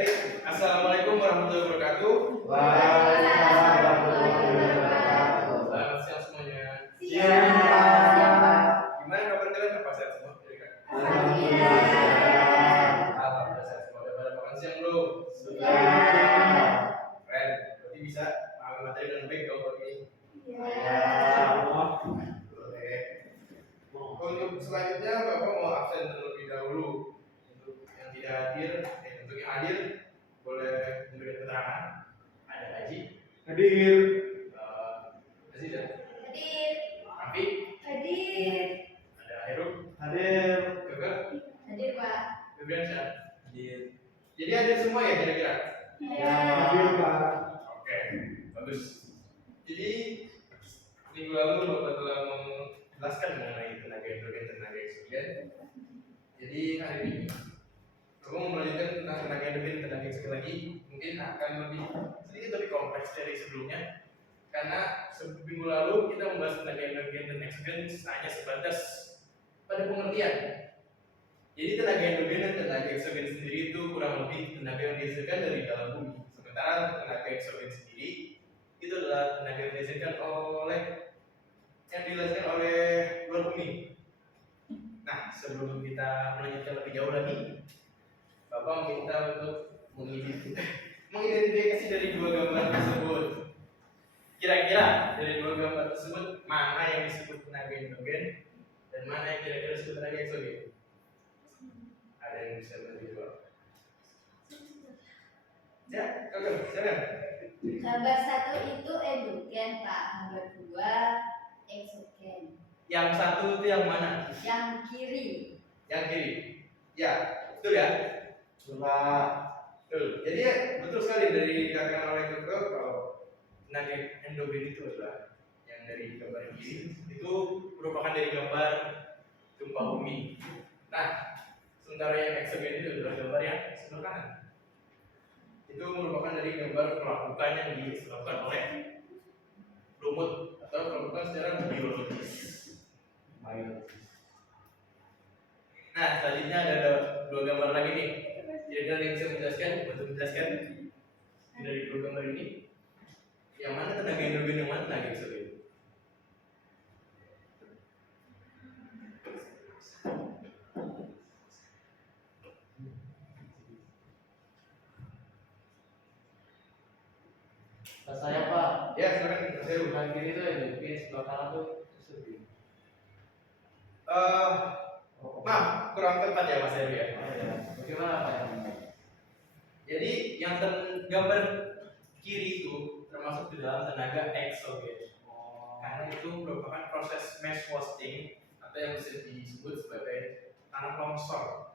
Baik, Assalamualaikum warahmatullahi wabarakatuh. Waalaikumsalam warahmatullahi wabarakatuh. Selamat siang semuanya. Siang, Pak. Gimana kabar kalian? Apa sehat semua? Alhamdulillah. Alhamdulillah sehat semua. Udah pada makan siang belum? Sudah. Keren. Berarti bisa pahami materi dengan baik dong kalau ini. Oke. Untuk selanjutnya Bapak mau absen terlebih dahulu. Untuk yang tidak hadir, untuk yang hadir boleh memberikan keterangan. Ada Haji. Hadir. Aziza. Hadir. Afi. Hadir. Ada Heru. Hadir. Keke. Hadir, Pak. Febriansyah. Hadir. Jadi hadir semua ya kira-kira? Ya. Hadir, Pak. Oke, bagus. Jadi minggu lalu Bapak telah menjelaskan mengenai tenaga hidrogen, tenaga eksogen. Jadi hari ini Bapak mau melanjutkan tentang tenaga hidrogen, tenaga eksogen lagi. Mungkin akan sedikit lebih kompleks dari sebelumnya. Karena minggu lalu kita membahas tenaga hidrogen dan eksogen hanya sebatas pada pengertian. Jadi tenaga hidrogen dan tenaga eksogen sendiri itu kurang lebih tenaga yang dihasilkan dari dalam bumi. Sementara tenaga eksogen sendiri itu adalah tenaga yang dihasilkan oleh luar bumi. Nah, sebelum kita melanjutkan lebih jauh lagi, Bapak minta untuk mengidentifikasi dari dua gambar tersebut. Kira-kira dari dua gambar tersebut mana yang disebut tenaga hidrogen dan mana yang kira-kira disebut tenaga eksogen? Ada yang bisa bantu jawab? Ya, oke, silakan. Gambar 1 itu endogen, Pak. Gambar 2 eksogen. Yang satu itu yang mana? Yang kiri. Yang kiri. Ya, betul ya? Sudah. Betul. Jadi betul sekali dari dikatakan oleh Keke kalau tenaga endogen itu adalah yang dari gambar yang kiri itu merupakan dari gambar gempa bumi. Nah, sementara yang eksogen itu adalah gambar yang sebelah kanan. Itu merupakan dari gambar pelapukan yang disebabkan oleh lumut atau pelapukan secara biologis. Nah, selanjutnya ada dua gambar lagi nih. Kira-kira yang bisa menjelaskan, bantu menjelaskan dari dua gambar ini, yang mana tenaga hidrogen, yang mana tenaga eksogen? Saya, Pak. Ya, silakan Mas Heru. Sebelah kiri itu endogin, sebelah kanan tuh eksogen. Maaf, kurang tepat ya Mas Heru ya. Bagaimana, Pak? Jadi yang gambar kiri itu termasuk di dalam tenaga eksogen. Karena itu merupakan proses mass wasting atau yang bisa disebut sebagai tanah longsor.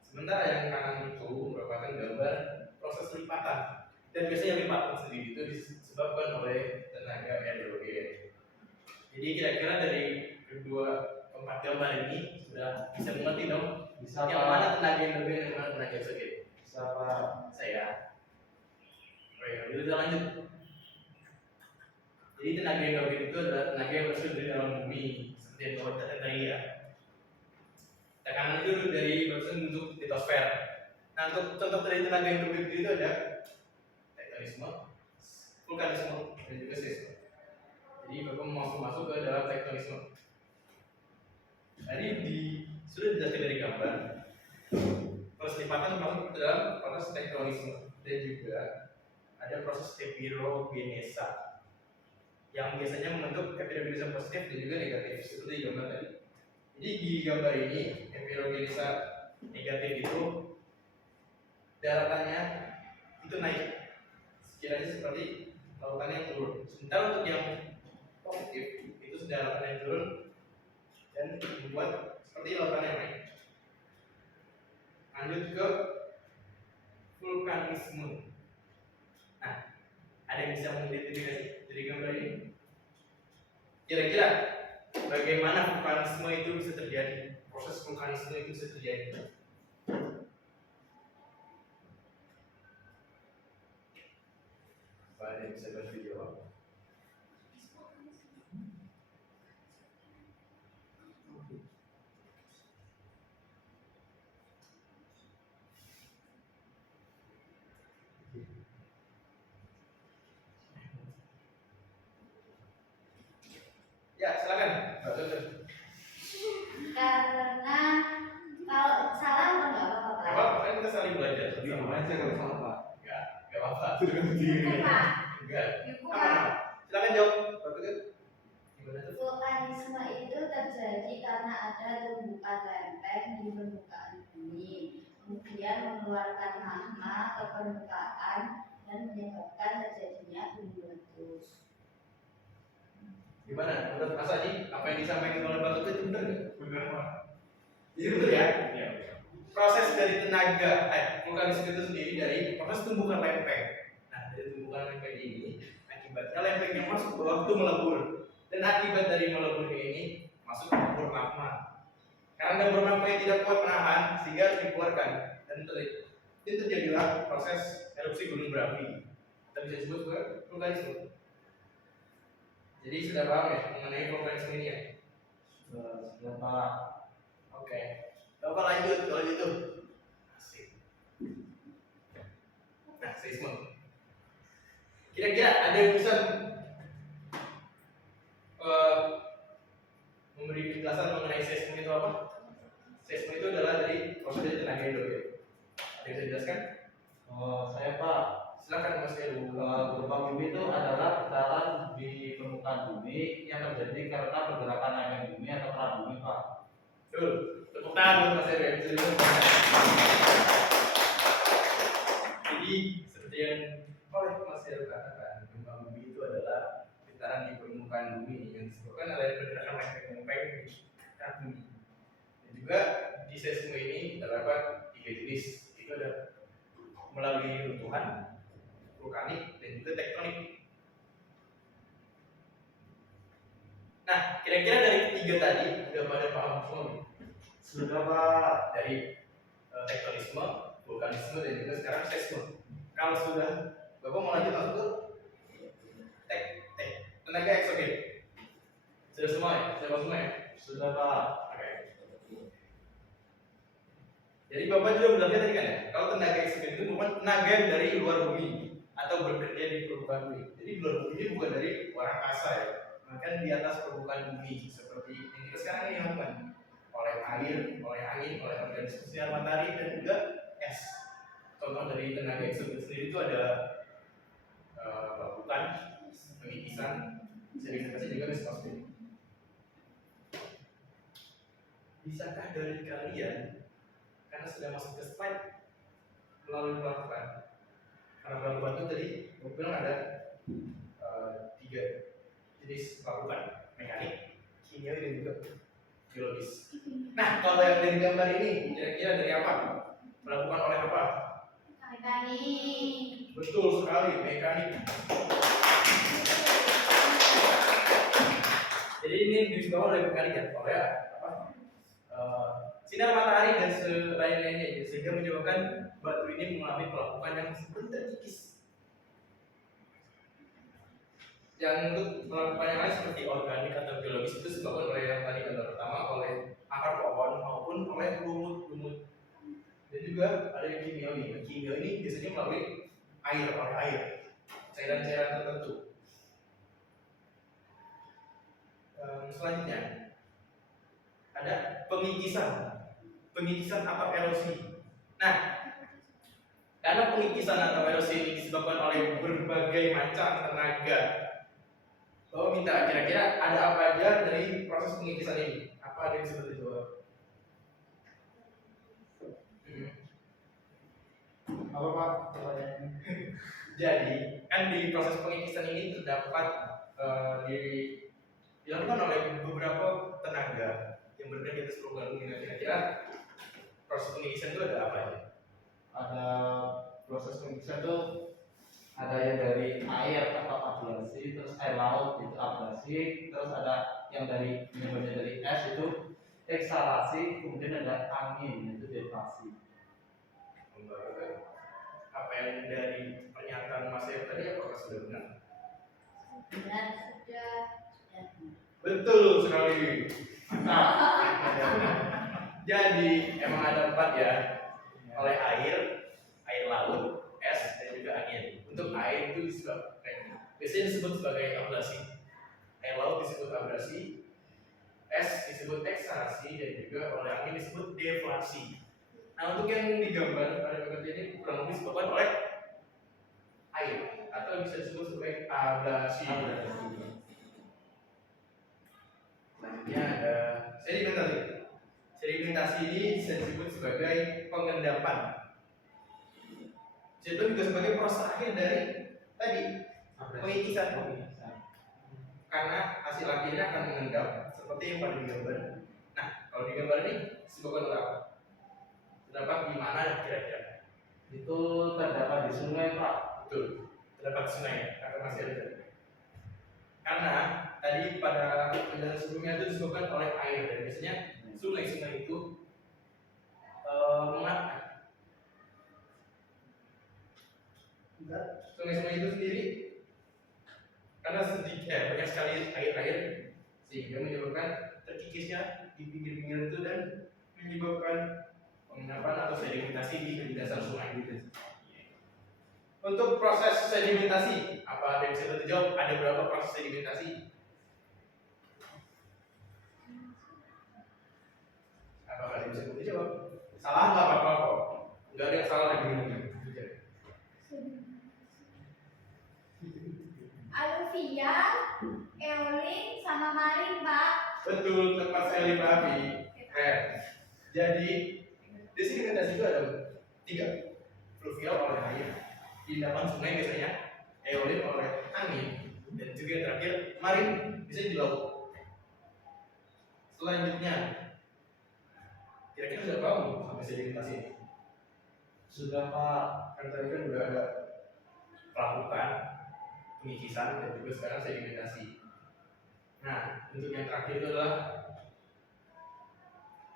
Sementara yang kanan itu merupakan gambar proses lipatan. Dan biasanya lipatan sendiri itu disebabkan oleh tenaga hidrogen. Jadi kira-kira dari kedua empat gambar ini sudah bisa mengerti dong? Bisa, Yang Pak. mana tenaga hidrogen dan yang mana tenaga eksogen? Bisa, Pak. Saya. Oh ya, kita lanjut. Jadi tenaga hidrogen itu adalah tenaga yang berasal dari dalam bumi, seperti yang Bapak katakan tadi ya. Tekanan itu dari berasal bentuk litosfer. Nah, untuk contoh dari tenaga hidrogen itu ada tektonisme, vulkanisme, dan juga seisme. Jadi Bapak masuk ke dalam tektonisme. Tadi sudah dijelaskan dari gambar. Proses lipatan masuk ke dalam proses tektonisme dan juga ada proses epirogenesa yang biasanya membentuk epirogenesa positif dan juga negatif seperti di gambar tadi. Jadi di gambar ini epirogenesa negatif itu daratannya itu naik, sekiranya seperti lautan yang turun. Sementara untuk yang positif itu daratan yang turun dan membuat seperti lautan yang naik. Lanjut ke vulkanisme. Nah, ada yang bisa mengidentifikasi dari gambar ini? Kira-kira bagaimana vulkanisme itu bisa terjadi? Proses vulkanisme itu bisa terjadi? Apa ada yang bisa bantu jawab? Ya, silakan. Mbak Tuntun. Karena kalau salah apa enggak apa-apa, Gak Pak? apa-apa, kan kita saling belajar. Gimana aja kalau salah Pak? Gak apa-apa. Bukan, Pak. Enggak. Bukan. Silakan jawab. Mbak Tuntun. Gimana tuh? Vulkanisme itu terjadi karena ada tumbukan lempeng di permukaan bumi, kemudian mengeluarkan magma ke permukaan dan menyebabkan terjadinya gunung meletus. Gimana? Menurut Mas Adi, apa yang disampaikan oleh Mbak Tuntun itu benar nggak? Benar Pak. Jadi betul ya? Proses dari tenaga, vulkanisme itu sendiri dari proses tumbukan lempeng. Nah, dari tumbukan lempeng ini, akibatnya lempengnya masuk ke waktu melebur. Dan akibat dari meleburnya ini masuk ke lumpur magma. Karena lumpur magma yang tidak kuat menahan, sehingga harus dikeluarkan. Dan itu terjadilah proses erupsi gunung berapi. Kita bisa sebut juga vulkanisme. Jadi sudah paham ya mengenai vulkanisme ini ya? Sudah Pak. Oke. Bapak lanjut kalau gitu. Asik. Nah, seisme. Kira-kira ada yang bisa memberi penjelasan mengenai seisme itu apa? Seisme itu adalah dari proses dari tenaga hidrogen. Ada yang bisa dijelaskan? Saya Pak. Silakan Mas Heru. Gempa bumi itu adalah getaran di permukaan bumi yang terjadi karena pergerakan lempeng bumi atau kerak bumi Pak. Betul. Tepuk tangan buat Mas Heru ya. Bisa dijelaskan. Jadi seperti yang oleh Mas Heru katakan, gempa bumi itu adalah getaran di permukaan bumi yang disebabkan oleh pergerakan lempeng-lempeng di kerak bumi. Dan juga di seisme ini terdapat 3 jenis. Itu ada melalui runtuhan, vulkanik, dan juga tektonik. Nah, kira-kira dari ketiga tadi udah pada paham semua belum? Sudah Pak. Dari tektonisme, vulkanisme, dan juga sekarang seisme. Kalau sudah, Bapak mau lanjut langsung ke tenaga eksogen. Sudah semua ya? Sudah paham semua ya? Sudah Pak. Oke. Jadi Bapak juga belajar tadi kan ya, kalau tenaga eksogen itu bukan tenaga yang dari luar bumi atau bekerja di permukaan bumi. Jadi luar bumi ini bukan dari luar angkasa ya, melainkan di atas permukaan bumi seperti yang kita sekarang ini lakukan oleh air, oleh angin, oleh organisme sinar matahari dan juga es. Contoh dari tenaga eksogen sendiri itu ada pelapukan, pengikisan, sedimentasi juga viscosity. Bisakah dari kalian karena sudah masuk ke slide melalui pelapukan? Karena pelapukan itu tadi gue bilang ada 3 jenis pelapukan, mekanik, kimia dan juga biologis. Nah, kalau yang dari gambar ini kira-kira dari apa? Pelapukan oleh apa? Mekanik. Betul sekali, mekanik. Jadi ini disebabkan oleh mekanik ya, oleh apa? Sinar matahari dan lain-lainnya, sehingga menyebabkan batu ini mengalami pelapukan yang seperti terkikis. Yang untuk pelapukan yang lain seperti organik atau biologis itu disebabkan oleh yang tadi contoh pertama oleh akar pohon maupun oleh lumut-lumut. Dan juga ada yang kimiawi. Yang kimiawi ini biasanya melalui air, oleh air, cairan-cairan tertentu. Selanjutnya ada pengikisan atau erosi. Nah, karena pengikisan atau erosi ini disebabkan oleh berbagai macam tenaga, Bapak minta kira-kira ada apa aja dari proses pengikisan ini? Apa ada yang bisa dijawab? Apa Pak? Jadi, kan di proses pengikisan ini terdapat dilakukan oleh beberapa tenaga yang berada di atas permukaan bumi. Kira-kira proses pengikisan itu ada apa aja? Ada proses pengikisan itu ada yang dari air atau abrasi, terus air laut itu abrasi, terus ada yang dari es itu eksalasi, kemudian ada angin itu deflasi. Apa yang dari pernyataan Mas Yof tadi apakah sudah benar? Benar sudah. Betul sekali. Nah, jadi emang ada 4 ya, oleh air laut, es dan juga angin. Untuk air itu biasanya disebut sebagai abrasi. Air air laut disebut abrasi, es disebut eksalasi, dan juga oleh angin disebut deflasi. Nah, untuk yang digambar pada pengertian ini kurang lebih disebabkan oleh air atau bisa disebut sebagai abrasi. Selanjutnya ada sedimentasi. Sedimentasi ini bisa disebut sebagai pengendapan. Itu juga sebagai proses akhir dari tadi pengikisan. Karena hasil akhirnya akan mengendap seperti yang pada digambar. Nah, kalau di gambar ini disebabkan oleh apa? Terdapat di mana kira-kira? Itu terdapat di sungai, Pak. Betul, terdapat sungai karena masih ada. Karena tadi pada penjelasan sebelumnya itu disebabkan oleh air dan biasanya sungai-sungai itu sungai-sungai itu sendiri karena banyak sekali air sehingga menyebabkan terkikisnya di pinggir-pinggir itu dan menyebabkan pengendapan atau sedimentasi di dasar sungai. Untuk proses sedimentasi, apa ada yang bisa terjawab? Ada berapa proses sedimentasi? Apakah ada yang bisa terjawab? Salah nggak apa-apa kok. Nggak ada yang salah lagi. Aluvial, eolin, sama marin, Pak. Betul, tepat sekali Pak Abi. Jadi di sedimentasi itu ada 3. Fluvial oleh air, endapan sungai biasanya, eolin oleh angin, dan juga yang terakhir marin bisa di laut. Selanjutnya, kira-kira sudah paham sampai sedimentasi ini? Sudah, Pak. Kan tadi kan udah ada pelapukan, pengikisan, dan juga sekarang sedimentasi. Nah, untuk yang terakhir itu adalah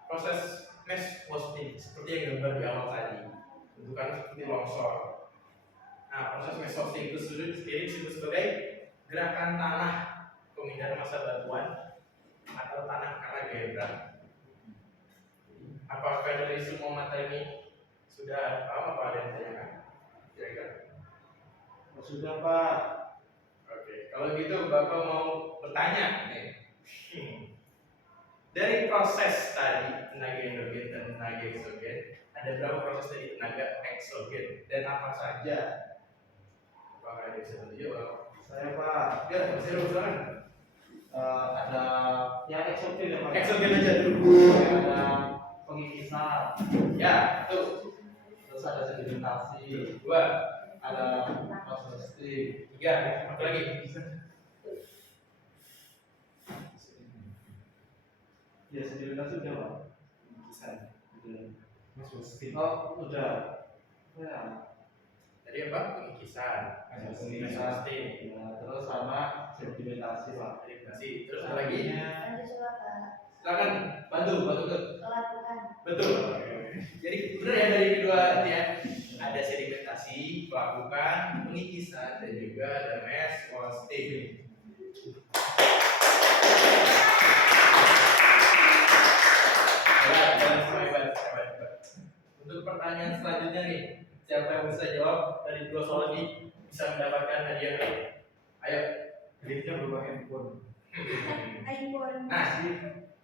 proses mass wasting seperti yang gambar di awal tadi, bentukan seperti longsor. Nah, proses mass wasting itu sendiri disebut sebagai gerakan tanah pemindahan massa batuan atau tanah karena gaya berat. Apakah dari semua materi ini sudah paham apa ada yang ditanyakan? Kira-kira? Sudah, Pak. Oke, kalau gitu Bapak mau bertanya nih. Dari proses tadi tenaga endogen dan tenaga eksogen, ada berapa proses dari tenaga eksogen dan apa saja? Apakah ada bisa menjawab? Saya, Pak. Ya, masih ada usulan. Ada yang eksogen ya, Pak. Eksogen aja dulu. Ada pengikisan. Ya, tuh. Terus ada sedimentasi. 2, Ada proses steam. 3, apa lagi? Ya, sedimentasi udah, Pak. Pengikisan. Oh, udah. Ya. Tadi apa? Pengikisan. Pengikisan. Ya, terus sama sedimentasi, Pak. Sedimentasi. Terus apa lagi? Lanjut coba, Pak. Silakan bantu tuh. Pelabuhan. Betul. Jadi benar ya dari kedua ini ya. Ada sedimentasi, pelapukan, pengikisan, dan juga ada mass wasting. Hebat. Untuk pertanyaan selanjutnya nih, siapa yang bisa jawab dari 2 soal ini bisa mendapatkan hadiah nih? Ayo. Hadiahnya berupa handphone. iPhone. Nah,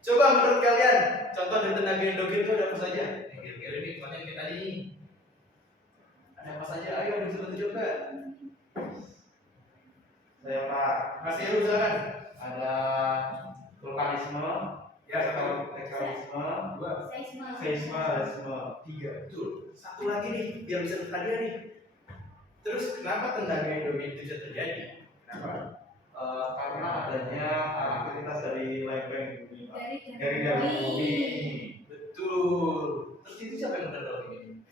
coba menurut kalian contoh dari tenaga endogen itu ada apa saja? Kira-kira ini pertanyaan kita tadi nih. Ada apa saja? Ayo ada bisa bantu coba. Saya, Pak. Masih ada usahakan? Ada vulkanisme. Ya, satu. Tektonisme. 2, Seisme. 3. Betul. Satu lagi nih, biar bisa dapat hadiah nih. Terus kenapa tenaga endogen itu bisa terjadi? Kenapa? Karena adanya aktivitas dari lempeng bumi, Pak. Dari dalam bumi. Betul. Terus itu siapa yang benar dong ini?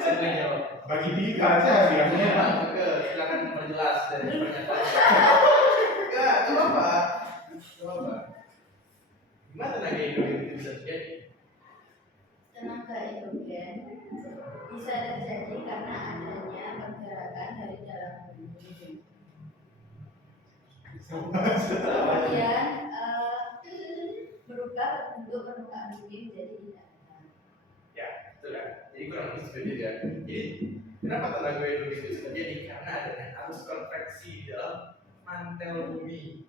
Siapa yang jawab? Bagi bika aja hadiahnya. Oke, silakan perjelas dari pernyataan. Enggak apa-apa. Gimana tenaga endogen itu bisa terjadi? Tenaga endogen bisa terjadi karena adanya pergerakan dari dalam bumi. Kemudian berubah bentuk permukaan bumi menjadi tidak datar. Ya, betul kan? Jadi kurang lebih seperti itu ya. Jadi kenapa tenaga endogen itu terjadi? Karena adanya arus konveksi di dalam mantel bumi.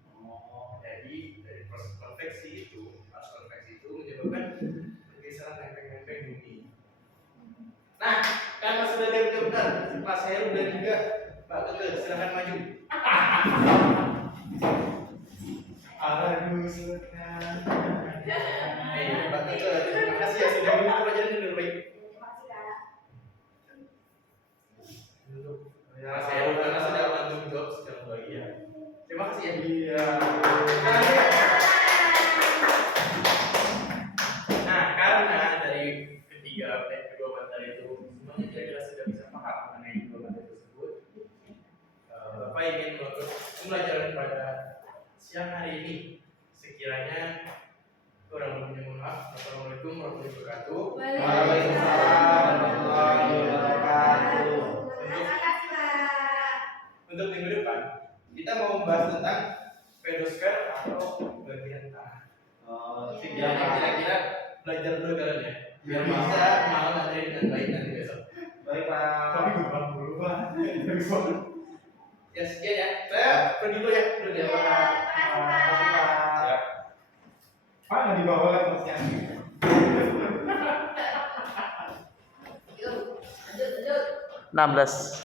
Mas Heru dan juga Mbak Keke, silakan maju. Aduh, silakan. Mbak Keke, terima kasih ya sudah mengikuti pelajaran dengan baik. Mas Heru karena sudah bantu menjawab sudah bahagia. Terima kasih ya. Iya. Nah, karena dari ketiga dan kedua materi itu semuanya kira-kira sudah bisa paham mengenai kedua materi tersebut. Bapak ingin menutup pembelajaran pada siang hari ini. Sekiranya kurang lebihnya mohon maaf. Assalamualaikum warahmatullahi wabarakatuh. Waalaikumsalam warahmatullahi wabarakatuh. Untuk minggu depan kita mau membahas tentang pedosfer atau bagian tanah. Siap. Kira-kira belajar dulu kalian ya, biar bisa mau materi dengan baik nanti besok. Baik, Pak. Tapi gampang dulu Pak. Ya sekian ya. Saya pergi dulu ya. Dulu ya. Siap. Pak nggak dibawa laptopnya. Yuk, lanjut. 16.